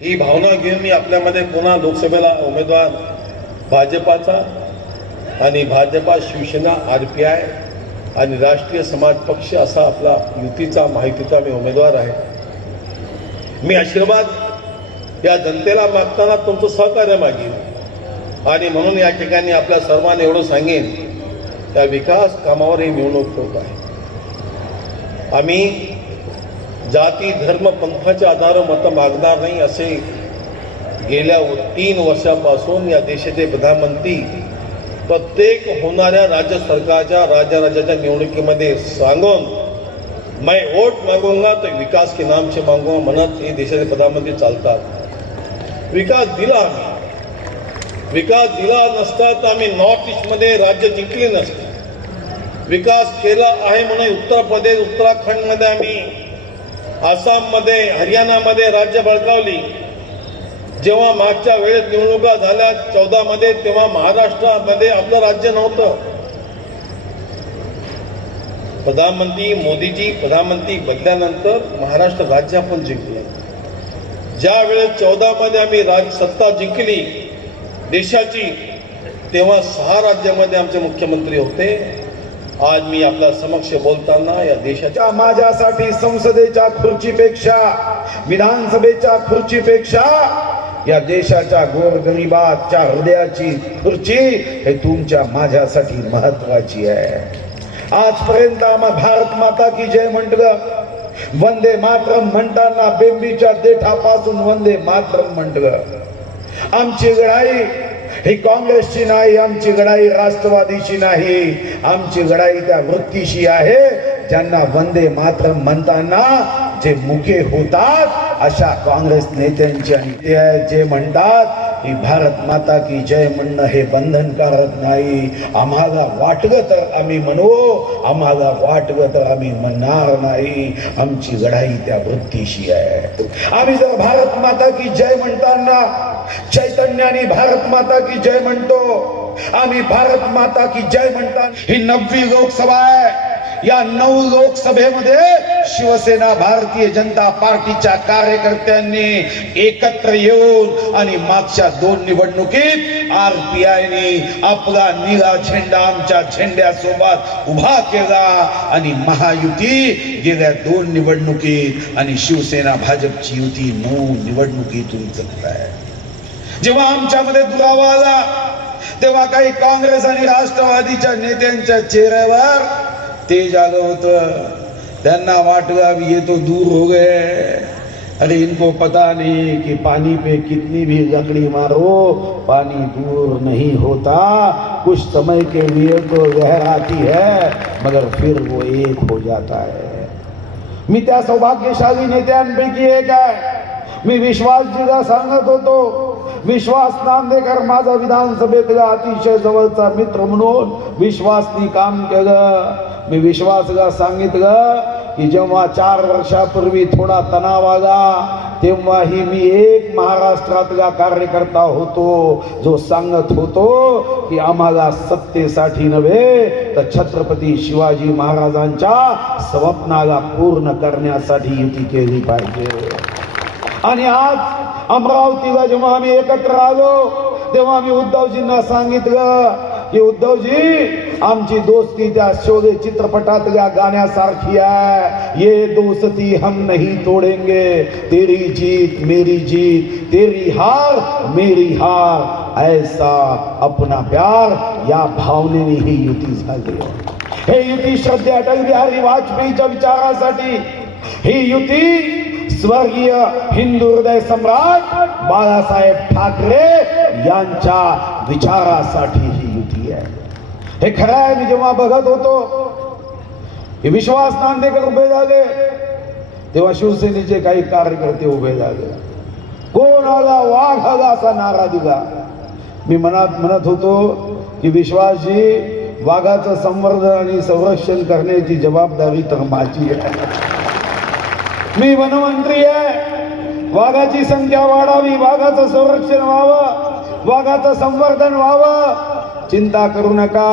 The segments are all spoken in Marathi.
ही भावना घेऊन मी आपल्यामध्ये पुन्हा लोकसभेला उमेदवार भाजपाचा आणि Bhajpa Shiv Sena R P I आणि राष्ट्रीय समाज पक्ष असा आपला युतीचा माहितीचा मी उमेदवार आहे. मी आशीर्वाद या जनतेला मागताना तुमचं सहकार्य मागेन आणि म्हणून या ठिकाणी आपल्या सर्वांना एवढं सांगेन त्या विकास कामावर ही निवडणूक होत आहे. आम्ही जाती धर्म पंथाच्या आधारे मतं मागणार नाही असे गेल्या तीन वर्षापासून या देशाचे प्रधानमंत्री प्रत्येक होणाऱ्या राज्य सरकारच्या राज्य राज्याच्या निवडणुकीमध्ये सांगून मैं वोट मागूंगा तो विकास के नाम से मागूंगा म्हणत हे देशाचे प्रधानमंत्री चालतात. विकास दिला आम्ही. विकास दिला नसता तर आम्ही नॉर्थ ईस्टमध्ये राज्य जिंकले नसते. विकास केला आहे म्हणून उत्तर प्रदेश उत्तराखंडमध्ये आम्ही आसाममध्ये हरियाणामध्ये राज्य बळकावली. जेव्हा मागच्या वेळेस निवडणुका झाल्या चौदामध्ये तेव्हा महाराष्ट्रामध्ये आपलं राज्य नव्हतं. प्रधानमंत्री मोदीजी प्रधानमंत्री बदल्यानंतर महाराष्ट्र राज्य आपण जिंकलं. ज्या वेळेस आम्ही राज सत्ता जिंकली देशाची तेव्हा सहा राज्यामध्ये आमचे मुख्यमंत्री होते. आज मी आपल्या समक्ष बोलताना या देशाच्या माझ्यासाठी संसदेच्या खुर्चीपेक्षा विधानसभेच्या खुर्चीपेक्षा या देशाच्या गोरगरिबाच्या हृदयाची खुर्ची हे तुमच्या माझ्यासाठी महत्वाची आहे. आजपर्यंत आम्हा भारत माता की जय म्हटलं. वंदे मातरम म्हणताना बेंबीच्या देठापासून वंदे मातरम म्हटलं. आमची लढाई ही काँग्रेसची नाही आमची लढाई राष्ट्रवादीची नाही. आमची लढाई त्या वृत्तीशी आहे. ज्यांना वंदे मातरम म्हणताना जे मुके होतात अशा काँग्रेस नेत्यांची आणि जे म्हणतात की भारत माता की जय म्हणणं हे बंधनकारक नाही. आम्हाला वाटलं तर आम्ही म्हणू आम्हाला वाटलं तर आम्ही म्हणणार नाही. आमची लढाई त्या वृत्तीशी आहे. आम्ही जर भारत माता की जय म्हणताना चैतन्याने भारत माता की जय म्हणतो आम्ही भारत माता की जय म्हणता ही नववी लोकसभा आहे. या नऊ लोकसभेमध्ये शिवसेना भारतीय जनता पार्टीच्या कार्यकर्त्यांनी एकत्र येऊन आणि मागच्या दोन निवडणुकीत आरपीआयने आपला निळा झेंडा आमच्या झेंड्यासोबत उभा केला आणि महायुती गेल्या दोन निवडणुकीत आणि शिवसेना भाजपची युती नऊ निवडणुकीतून जगत आहे. जेव्हा आमच्यामध्ये दुरावा आला तेव्हा काही काँग्रेस आणि राष्ट्रवादीच्या नेत्यांच्या चेहऱ्यावर तेज आलं होतं त्यांना वाटलं अब ये तो दूर हो गए. अरे इनको पता नहीं कि पानी पे कितनी भी लकड़ी मारो पानी दूर नहीं होता। कुछ समय के लिए तो लहर आती है मगर फिर वो एक हो जाता है। मी त्या सौभाग्यशाली नेत्यांपैकी एक आहे. मी विश्वासजीला सांगत होतो. विश्वास नांदेकर माझा विधानसभेतला अतिशय जवळचा मित्र म्हणून विश्वासनी काम केलं. मी विश्वासला सांगितलं की जेव्हा चार वर्षापूर्वी थोडा तणाव आला तेव्हाही मी एक महाराष्ट्रातला कार्यकर्ता होतो जो सांगत होतो की आम्हाला सत्तेसाठी नव्हे तर छत्रपती शिवाजी महाराजांच्या स्वप्नाला पूर्ण करण्यासाठी युती केली पाहिजे. आणि आज अमरावतीला जेव्हा आम्ही एकत्र आलो तेव्हा आम्ही उद्धवजींना सांगितलं की उद्धवजी आमची दोस्ती त्या शोले चित्रपटातल्या गाण्यासारखी आहे. ये दोस्ती हम नहीं तोडेंगे. तेरी जीत मेरी जीत, तेरी हार मेरी हार. ऐसा अपना प्यार या भावनेने ही युती झाली हे। युती श्रद्धे अटल बिहारी वाजपेयीच्या विचारासाठी, ही युती स्वर्गीय हिंदू हृदय सम्राट बाळासाहेब ठाकरे यांच्या विचारासाठी हे खरं आहे मी जेव्हा बघत होतो हे विश्वास नांदेकर उभे झाले तेव्हा शिवसेनेचे काही कार्यकर्ते उभे झाले. कोण आला वाघ आला असा नारा दिला. मी मनात म्हणत होतो की विश्वासजी वाघाचं संवर्धन आणि संरक्षण करण्याची जबाबदारी तर माझी आहे. मी वनमंत्री आहे. वाघाची संख्या वाढावी वाघाचं संरक्षण व्हावं वाघाचं संवर्धन व्हावं. चिंता करू नका.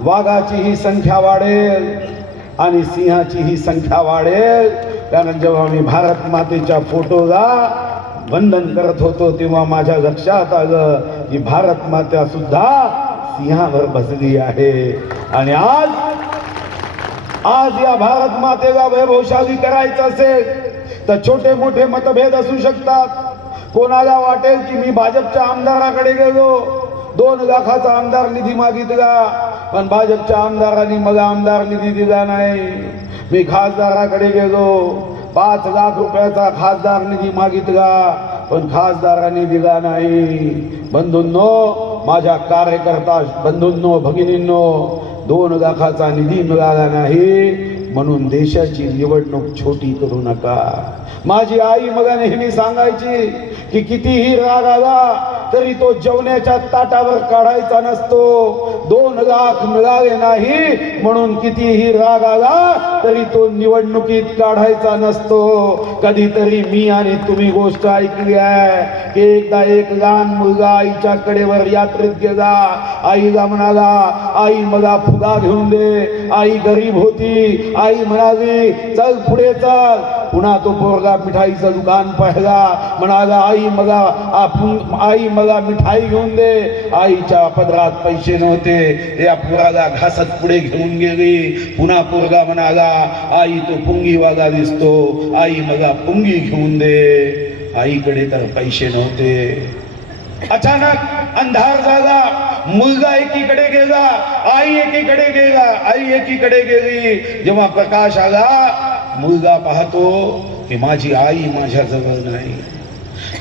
वाघाची ही संख्या वाढेल आणि सिंहाची ही संख्या वाढेल. कारण जेव्हा मी भारत मातेच्या फोटोला वंदन करत होतो तेव्हा माझ्या लक्षात आलं की भारत माता सुद्धा सिंहावर बसली आहे. आणि आज आज या भारत मातेला वैभवशाली करायचं असेल तर छोटे मोठे मतभेद असू शकतात. कोणाला वाटेल की मी भाजपच्या आमदाराकडे गेलो? दोन लाखाचा आमदार निधी मागितला पण भाजपच्या आमदारांनी मला आमदार निधी दिला नाही. मी खासदाराकडे गेलो पाच लाख रुपयाचा खासदार निधी मागितला पण खासदारांनी दिला नाही. बंधूंनो माझ्या कार्यकर्ता बंधूंनो भगिनींनो दोन लाखाचा निधी मिळाला नाही म्हणून देशाची निवडणूक छोटी करू नका. माझी आई मला नेहमी सांगायची की कितीही राग आला तरी तो जेवण्याच्या ताटावर काढायचा नसतो. दोन लाख मिळाले नाही म्हणून कितीही राग आला तरी तो निवडणुकीत काढायचा नसतो. कधीतरी मी आणि तुम्ही गोष्ट ऐकली आहे की एकदा एक लहान मुलगा आईच्या कडेवर यात्रेत गेला. आईला म्हणाला आई मला फुगा घेऊन दे. आई गरीब होती. आई म्हणाली चल पुढे चल. पुन्हा तो पोरगा मिठाईचं दुकान पाहिला म्हणाला आई मला आपण आई मला मिठाई घेऊन दे. आईच्या पदरात पैसे नव्हते. या पोराला घासत पुढे घेऊन गेली. पुन्हा पोरगा म्हणाला आई तो पुंगीवाला दिसतो. आई मला पुंगी घेऊन दे. आईकडे तर पैसे नव्हते. अचानक अंधार झाला मुलगा एकीकडे गेला. आई एकीकडे गेला. आई एकीकडे गेली. जेव्हा प्रकाश आला मुलगा पाहतो की माझी आई माझ्या जवळ नाही.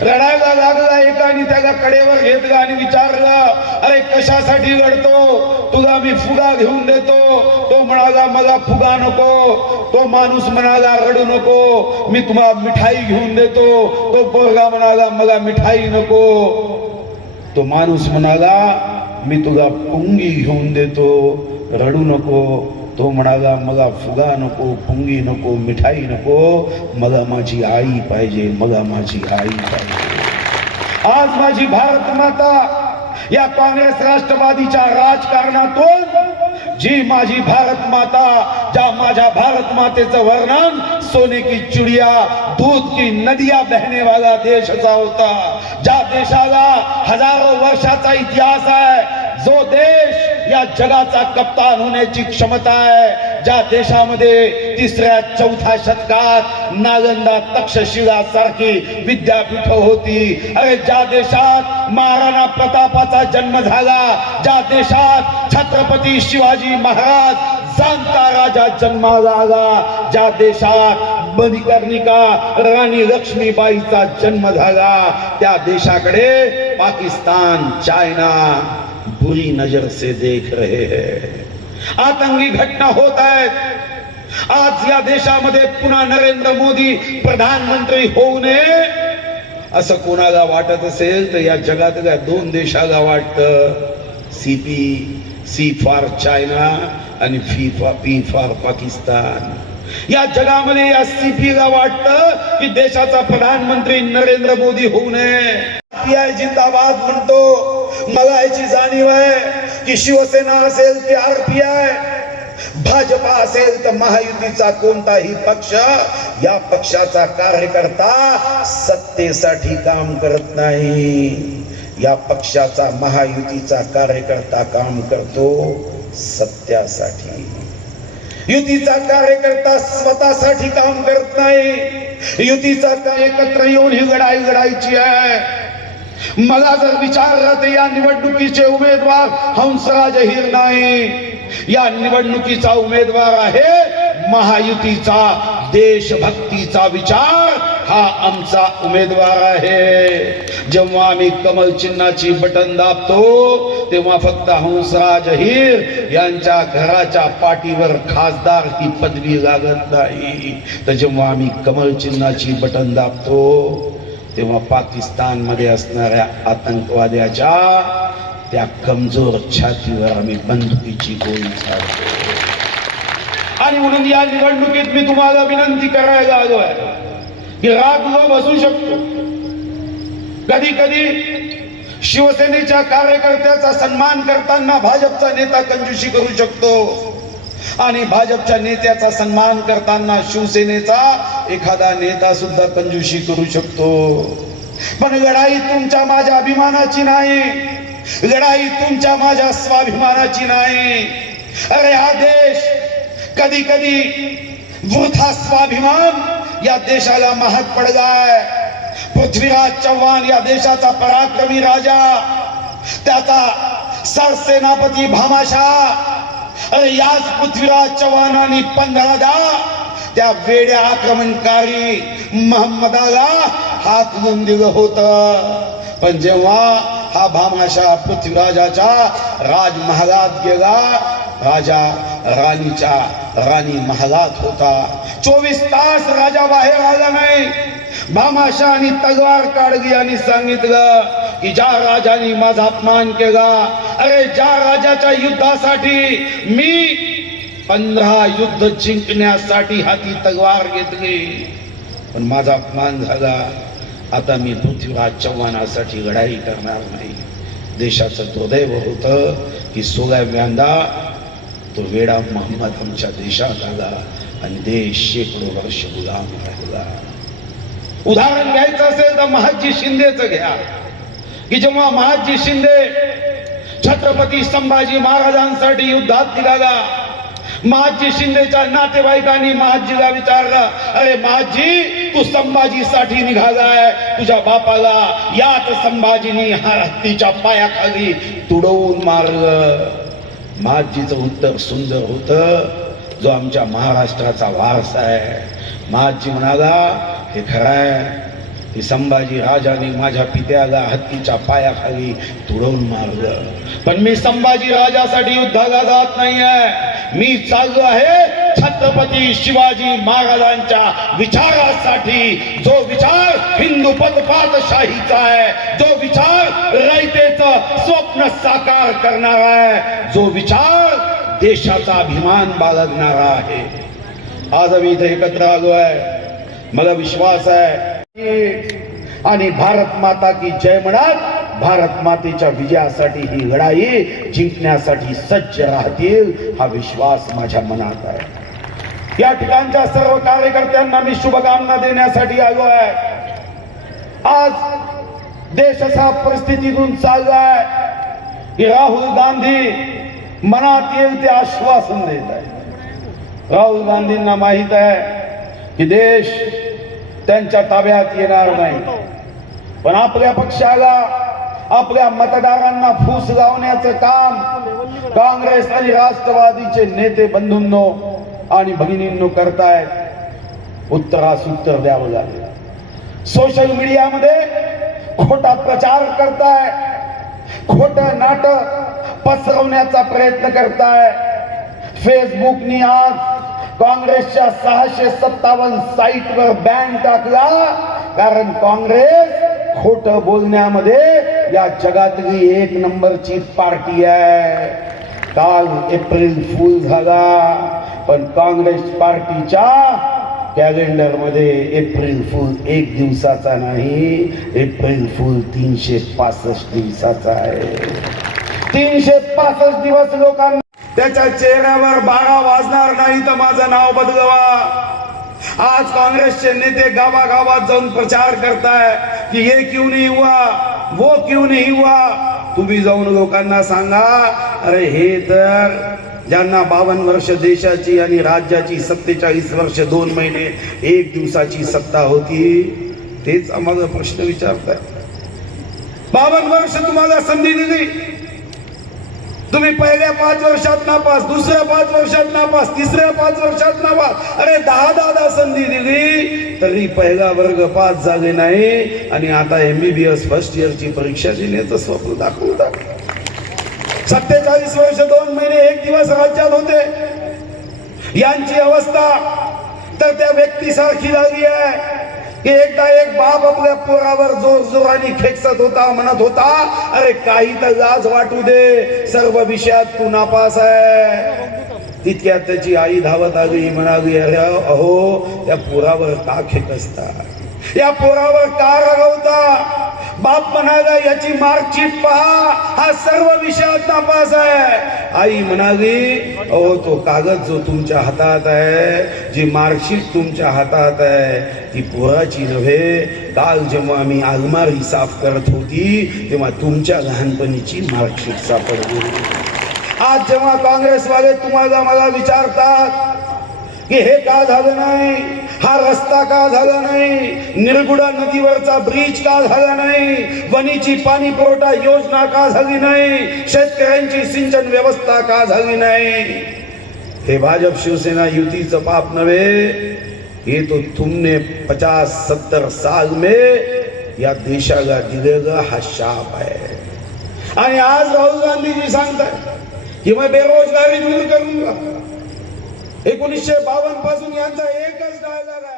रडायला लागला एकाने त्याला कडेवर घेतला आणि विचारलं अरे कशासाठी रडतो? तुला मी फुगा घेऊन देतो. तो म्हणाला मला फुगा नको. तो माणूस म्हणाला रडू नको. मी तुम्हाला मिठाई घेऊन देतो. तो पोरगा म्हणाला मला मिठाई नको. तो माणूस म्हणाला मी तुला पुंगी घेऊन देतो. रडू नको. तो म्हणाला मला फुगा नको पुंगी नको मिठाई नको मला माझी आई पाहिजे मला माझी आई पाहिजे आज माझी भारत माता या काँग्रेस राष्ट्रवादीच्या राजकारणातून जी माझी भारत माता ज्या माझ्या भारत मातेचं वर्णन सोने की चिडिया दूध की नदिया बहने वाला देशाचा होता ज्या देशाला हजारो वर्षाचा इतिहास आहे जो देश या जगाचा कप्तान होण्याची क्षमता आहे ज्या देशामध्ये तिसऱ्या चौथ्या शतकात नालंदा तक्षशिला सारखी विद्यापीठ होती. अरे ज्या देशात महाराणा प्रतापाचा जन्म झाला ज्या देशात छत्रपती शिवाजी महाराज जाणता राजा जन्माला आला ज्या देशात मणिकर्णिका राणी लक्ष्मीबाईचा जन्म झाला त्या देशाकडे पाकिस्तान चायना बुरी नजर से देख रहे हैं। आतंकी घटना होत आहेत आज या देशामध्ये पुन्हा नरेंद्र मोदी प्रधानमंत्री होऊ नये असं कोणाला वाटत असेल तर या जगातल्या दोन देशाला वाटत. सीपी सी फॉर चायना आणि P for P for Pakistan या जगामध्ये या सीपीला वाटत की देशाचा प्रधानमंत्री नरेंद्र मोदी होऊ नये जिंदाबाद म्हणतो. मला याची जाणीव आहे की शिवसेना असेल की आरपीआय. भाजपा असेल तर महायुतीचा कोणताही पक्ष या पक्षाचा कार्यकर्ता सत्तेसाठी काम करत नाही. या पक्षाचा महायुतीचा कार्यकर्ता काम करतो सत्यासाठी. युतीचा कार्यकर्ता स्वतःसाठी काम करत नाही. युतीचा कार्यकर्ता एकत्र येऊन ही लढाई लढायची आहे? मला जर विचारलं तर या निवडणुकीचे उमेदवार हंसराज हिर नाही. या निवडणुकीचा उमेदवार आहे महायुतीचा देशभक्तीचा विचार हा आमचा उमेदवार आहे. जेव्हा आम्ही कमल चिन्हाची बटन दाबतो तेव्हा फक्त हंसराज हिर यांच्या घराच्या पाठीवर खासदार ही पदवी लागत नाही. तर जेव्हा आम्ही कमल चिन्हाची बटन दाबतो तेव्हा पाकिस्तानमध्ये असणाऱ्या आतंकवाद्याच्या त्या कमजोर छातीवर आम्ही बंदुकीची गोळी झाडतो आणि म्हणून या निवडणुकीत मी तुम्हाला विनंती करायला आलो आहे की राग जो बसू शकतो. कधी कधी शिवसेनेच्या कार्यकर्त्याचा सन्मान करताना भाजपचा नेता कंजूशी करू शकतो. आणि भाजपच्या नेत्याचा सन्मान करताना शिवसेनेचा एखादा नेता सुद्धा कंजूशी करू शकतो. पण लढाई तुमच्या माझ्या अभिमानाची नाही. लढाई तुमच्या माझ्या स्वाभिमानाची नाही. अरे हा देश कधी कधी वृथा स्वाभिमान या देशाला महाग पडलाय. पृथ्वीराज चव्हाण या देशाचा पराक्रमी राजा त्याचा सरसेनापती भामाशाह अरे याच पृथ्वीराज चव्हाणांनी पंधरादा त्या वेड्या आक्रमणकारी महम्मदाला हात लावून दिलं होत. पण जेव्हा हा भामाशा पृथ्वीराजाच्या राजमहालात गेला राजा राणीच्या राणी महालात होता. चोवीस तास राजा बाहेर आला नाही. भामाशाहानी तलवार काढली आणि सांगितलं की ज्या राजाने माझा अपमान केला अरे ज्या राजाच्या युद्धासाठी मी पंधरा युद्ध जिंकण्यासाठी हाती तलवार घेतली पण माझा अपमान झाला. आता मी पृथ्वीराज चव्हाणासाठी लढाई करणार नाही. देशाचं दुर्दैव होतं की सोळाव्यांदा तो वेडा मोहम्मद आमच्या देशात आला आणि देश शेकडो वर्ष गुलाम राहिला. उदाहरण घ्यायचं असेल तर महाजी शिंदेचं घ्या. की जेव्हा महाजी शिंदे छत्रपती संभाजी महाराजांसाठी युद्धात निघाला महाजी शिंदेच्या नातेवाईकांनी महाजीला विचारलं अरे महाजी तू संभाजीसाठी निघालाय तुझ्या बापाला याच संभाजीनी हा हत्तीच्या पायाखाली तुडवून मारलं. महाजीचं उत्तर सुंदर होत. जो आमच्या महाराष्ट्राचा वारसा आहे. महाजी म्हणाला हे खरं आहे. की संभाजी राजाने माझ्या पित्याला हत्तीच्या पायाखाली तुडवून मारलं. पण मी संभाजी राजासाठी युद्धाला जात नाहीये. मी चाललो आहे छत्रपती शिवाजी महाराजांच्या विचारासाठी. जो विचार हिंदू पदपातशाहीचा आहे जो विचार रयतेचं स्वप्न साकार करणार आहे जो विचार देशाचा अभिमान बाळगणारा आहे. आज आम्ही इथे एकत्र आलो आहे. मला विश्वास आहे. आणि भारत माता की जय म्हणत भारत मातेच्या विजयासाठी ही लढाई जिंकण्यासाठी सज्ज राहतील हा विश्वास माझ्या मनात आहे. या ठिकाणच्या सर्व कार्यकर्त्यांना मी शुभकामना देण्यासाठी आलो आहे. आज देश असा परिस्थितीतून चाललाय की राहुल गांधी मनात येईल ते आश्वासन देत आहे. राहुल गांधींना माहीत आहे की देश त्यांच्या ताब्यात येणार नाही. पण आपल्या पक्षाला आपल्या मतदारांना फूस लावण्याचं काम काँग्रेस आणि राष्ट्रवादीचे नेते बंधूंनो आणि भगिनींनो करताय उत्तरास उत्तर द्यावं लागेल. सोशल मीडियामध्ये खोटा प्रचार करताय खोट नाटक पसरवण्याचा प्रयत्न करताय. फेसबुकनी आज काँग्रेसच्या सहाशे सत्तावन्न साईटवर बॅन टाकला. कारण काँग्रेस खोट बोलण्यामध्ये या जगातली एक नंबरची पार्टी आहे. काल एप्रिल फुल झाला. पण काँग्रेस पार्टीच्या कॅलेंडरमध्ये एप्रिल फुल एक दिवसाचा नाही एप्रिल फुल तीनशे पासष्ट दिवसाचा आहे. तीनशे पासष्ट दिवस लोकांना त्याच्या चेहऱ्यावर बारा वाजणार नाही तर माझं नाव बदलवा. आज काँग्रेसचे नेते गावागावात जाऊन प्रचार करताय की हे क्यों नहीं हुआ वो क्यों नहीं हुआ? तुम्ही जाऊन लोकांना सांगा. अरे हे तर ज्यांना बावन्न वर्ष देशाची आणि राज्याची सत्तेचाळीस वर्ष दोन महिने एक दिवसाची सत्ता होती तेच आम्हाला प्रश्न विचारताय. बावन्न वर्ष तुम्हाला संधी दिली. तुम्ही पहिल्या पाच वर्षात नापास दुसऱ्या पाच वर्षात नापास तिसऱ्या पाच वर्षात नापास. अरे दहा दहा दहा संधी दिली तरी पहिला वर्ग पास झाले नाही. आणि आता एमबीबीएस फर्स्ट इयरची परीक्षा देण्याचं स्वप्न दाखवतात सत्तेचाळीस वर्ष दोन महिने एक दिवस राज्यात होते. यांची अवस्था तर त्या व्यक्तीसारखी झाली आहे. की एकदा एक बाप आपल्या पोरावर जोर जोराने खेचत होता म्हणत होता अरे काही तर लाज वाटू दे सर्व विषयात तू नापास आहे. तितक्यात त्याची आई धावत आली म्हणाली अरे अहो त्या पोरावर का खेचता या पोरावर का रागवता बाप म्हणाला याची मार्कशीट पहा हा सर्व विषयात नापास आहे. आई म्हणाली अहो तो कागद जो तुमच्या हातात आहे जी मार्कशीट तुमच्या हातात आहे ती पोराची नव्हे. काल जेव्हा मी अलमारी साफ करत होती तेव्हा तुमच्या लहानपणीची मार्कशीट सापडली आज जेव्हा काँग्रेसवाले तुम्हाला मला विचारतात की हे का झालं नाही? हा रस्ता का झाला नाही? निरगुडा नदीवरचा ब्रिज का झाला नाही? वनीची पाणी पुरवठा योजना का झाली नाही? शेतकऱ्यांची सिंचन व्यवस्था का झाली नाही? हे भाजप शिवसेना युतीचं पाप नव्हे. ये तो तुमने पचास सत्तर साल में या देशाला दिलेला हा शाप आहे. आणि आज राहुल गांधीजी सांगताय की मग बेरोजगारी दूर करूंगा. एकोणीसशे बावन्नपासून यांचा एकच डायलॉग आहे.